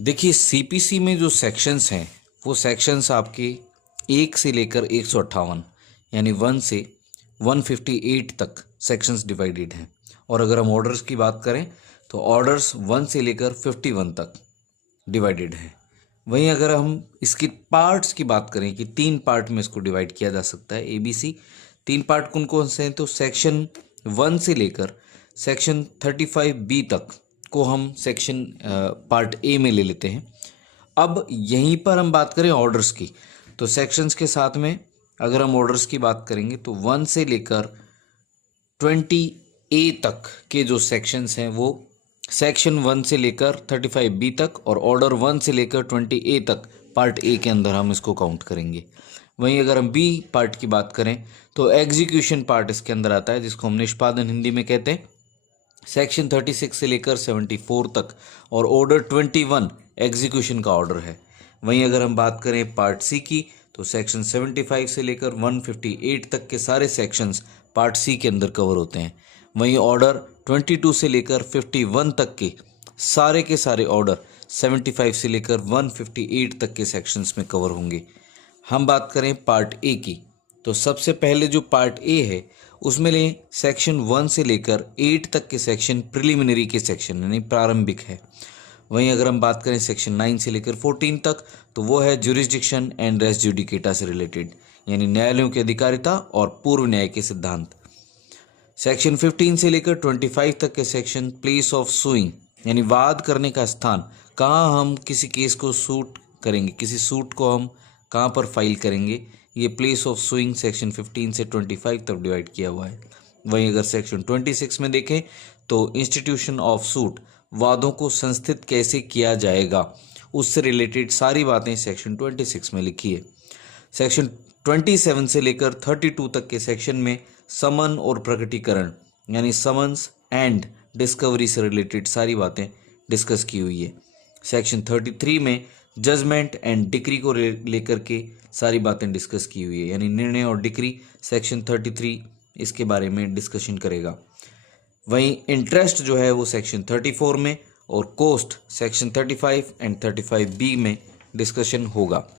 देखिए सीपीसी में जो सेक्शंस हैं वो सेक्शंस आपके 1 से लेकर 158 यानी 1 से 158 तक सेक्शंस डिवाइडेड हैं। और अगर हम ऑर्डर्स की बात करें तो ऑर्डर्स 1 से लेकर 51 तक डिवाइडेड हैं। वहीं अगर हम इसकी पार्ट्स की बात करें कि 3 पार्ट में इसको डिवाइड किया जा सकता है ABC। 3 पार्ट कौन कौन से हैं? तो सेक्शन 1 से लेकर सेक्शन 35B तक को हम सेक्शन पार्ट ए में ले लेते हैं। अब यहीं पर हम बात करें ऑर्डर्स की, तो सेक्शंस के साथ में अगर हम ऑर्डर्स की बात करेंगे तो 1 से लेकर 20A तक के जो सेक्शंस हैं वो सेक्शन 1 से लेकर 35B तक और ऑर्डर 1 से लेकर 20A तक पार्ट ए के अंदर हम इसको काउंट करेंगे। वहीं अगर हम बी पार्ट की बात करें तो एग्जीक्यूशन पार्ट इसके अंदर आता है, जिसको हम निष्पादन हिंदी में कहते हैं। सेक्शन 36 से लेकर 74 तक और ऑर्डर 21 एग्जीक्यूशन का ऑर्डर है। वहीं अगर हम बात करें पार्ट सी की तो सेक्शन 75 से लेकर 158 तक के सारे सेक्शंस पार्ट सी के अंदर कवर होते हैं। वहीं ऑर्डर 22 से लेकर 51 तक के सारे ऑर्डर 75 से लेकर 158 तक के सेक्शंस में कवर होंगे। हम बात करें पार्ट ए की तो सबसे पहले जो पार्ट ए है उसमें लें सेक्शन 1 से लेकर 8 तक के सेक्शन प्रिलिमिनरी के सेक्शन यानी प्रारंभिक है। वहीं अगर हम बात करें सेक्शन 9 से लेकर 14 तक तो वो है ज्यूरिसडिक्शन एंड रेस जुडिकेटा से रिलेटेड यानी न्यायालयों की अधिकारिता और पूर्व न्याय के सिद्धांत। सेक्शन 15 से लेकर 25 तक के सेक्शन प्लेस ऑफ सुइंग यानी वाद करने का स्थान, कहाँ हम किसी केस को सूट करेंगे, किसी सूट को हम कहाँ पर फाइल करेंगे, ये प्लेस ऑफ सुइंग सेक्शन 15 से 25 तक डिवाइड किया हुआ है। वहीं अगर सेक्शन 26 में देखें तो इंस्टीट्यूशन ऑफ सूट, वादों को संस्थित कैसे किया जाएगा, उससे रिलेटेड सारी बातें सेक्शन 26 में लिखी है। सेक्शन 27 से लेकर 32 तक के सेक्शन में समन और प्रकटीकरण यानी समन्स एंड डिस्कवरी से रिलेटेड सारी बातें डिस्कस की हुई है। सेक्शन 33 में जजमेंट एंड डिक्री को लेकर के सारी बातें डिस्कस की हुई है यानी निर्णय और डिक्री। सेक्शन 33 इसके बारे में डिस्कशन करेगा। वहीं इंटरेस्ट जो है वो सेक्शन 34 में और कोस्ट सेक्शन 35 एंड 35B में डिस्कशन होगा।